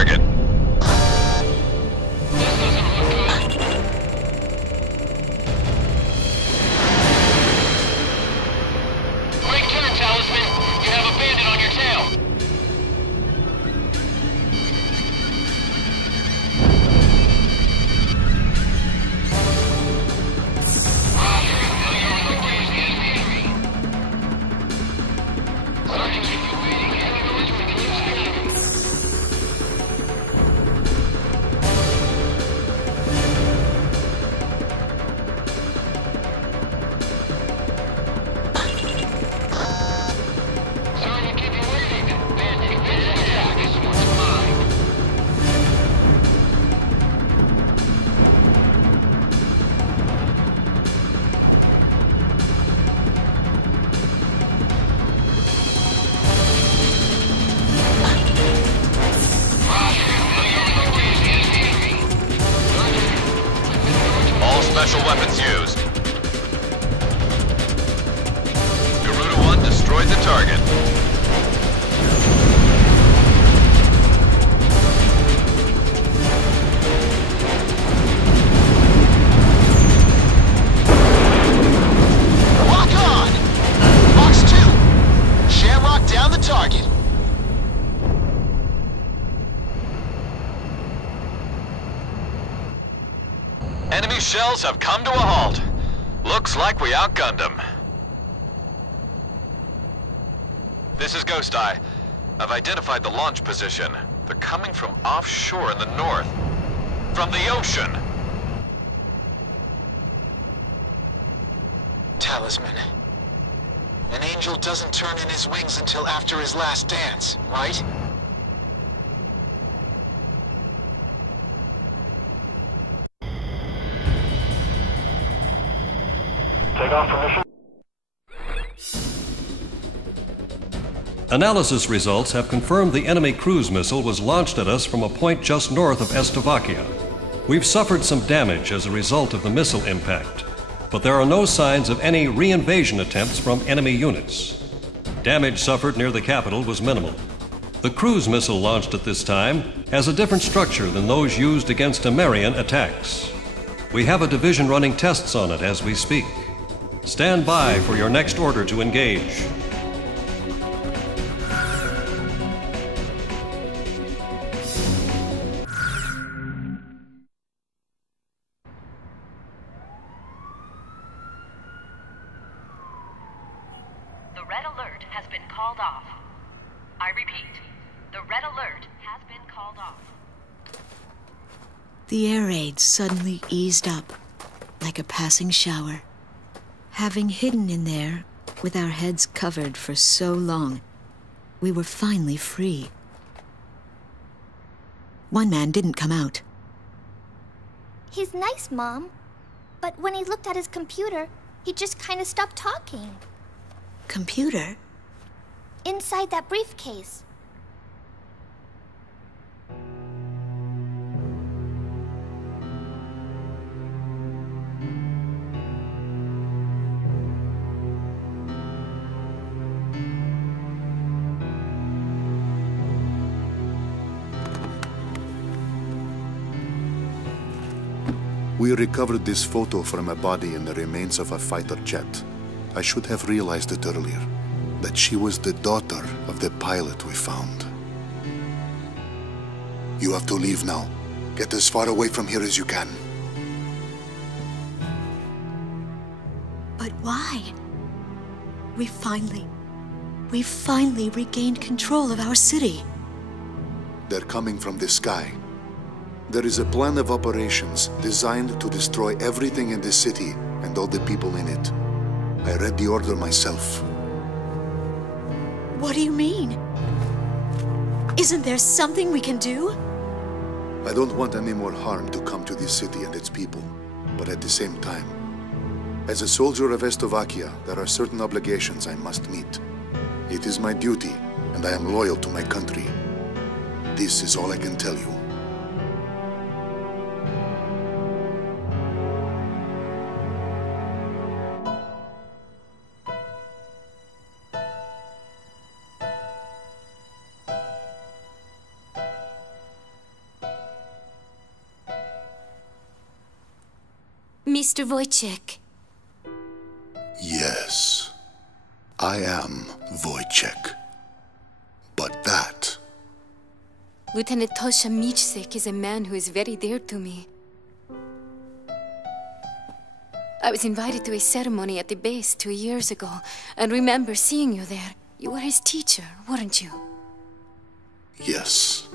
target. Great turn, Talisman. You have a bandit on your tail. Special weapons used. Garuda 1 destroyed the target. Lock on! Fox 2! Shamrock down the target. Enemy shells have come to a halt. Looks like we outgunned them. This is Ghost Eye. I've identified the launch position. They're coming from offshore in the north. From the ocean. Talisman. An angel doesn't turn in his wings until after his last dance, right? Take off permission. Analysis results have confirmed the enemy cruise missile was launched at us from a point just north of Estovakia. We've suffered some damage as a result of the missile impact, but there are no signs of any re-invasion attempts from enemy units. Damage suffered near the capital was minimal. The cruise missile launched at this time has a different structure than those used against Amerian attacks. We have a division running tests on it as we speak. Stand by for your next order to engage. The red alert has been called off. I repeat, the red alert has been called off. The air raid suddenly eased up, like a passing shower. Having hidden in there, with our heads covered for so long, we were finally free. One man didn't come out. He's nice, Mom. But when he looked at his computer, he just kind of stopped talking. Computer? Inside that briefcase. We recovered this photo from a body in the remains of a fighter jet. I should have realized it earlier, that she was the daughter of the pilot we found. You have to leave now. Get as far away from here as you can. But why? We finally regained control of our city. They're coming from the sky. There is a plan of operations designed to destroy everything in the city and all the people in it. I read the order myself. What do you mean? Isn't there something we can do? I don't want any more harm to come to this city and its people, but at the same time, as a soldier of Estovakia, there are certain obligations I must meet. It is my duty, and I am loyal to my country. This is all I can tell you. Mr. Wojciech. Yes, I am Wojciech. But that... Lieutenant Tosha Michsik is a man who is very dear to me. I was invited to a ceremony at the base 2 years ago, and remember seeing you there. You were his teacher, weren't you? Yes.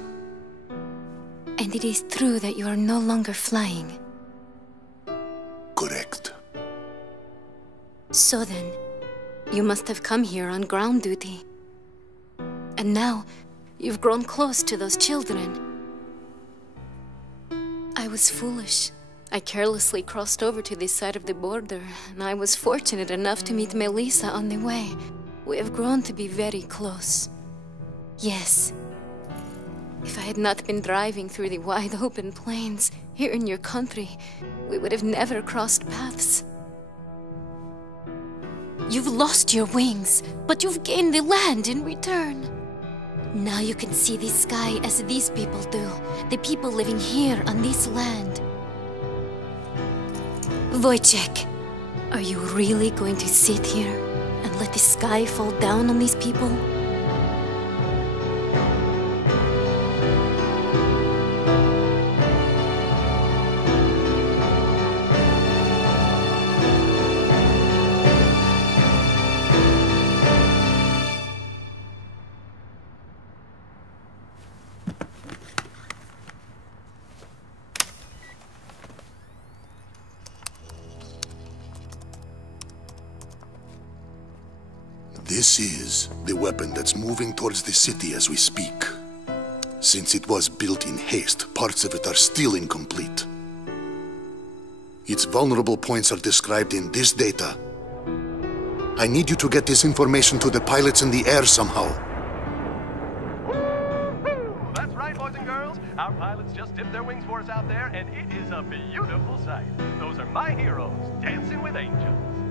And it is true that you are no longer flying. Correct. So then, you must have come here on ground duty. And now, you've grown close to those children. I was foolish. I carelessly crossed over to this side of the border, and I was fortunate enough to meet Melissa on the way. We have grown to be very close. Yes. If I had not been driving through the wide open plains here in your country, we would have never crossed paths. You've lost your wings, but you've gained the land in return. Now you can see the sky as these people do, the people living here on this land. Wojciech, are you really going to sit here and let the sky fall down on these people? This is the weapon that's moving towards the city as we speak. Since it was built in haste, parts of it are still incomplete. Its vulnerable points are described in this data. I need you to get this information to the pilots in the air somehow. That's right, boys and girls. Our pilots just dipped their wings for us out there, and it is a beautiful sight. Those are my heroes, dancing with angels.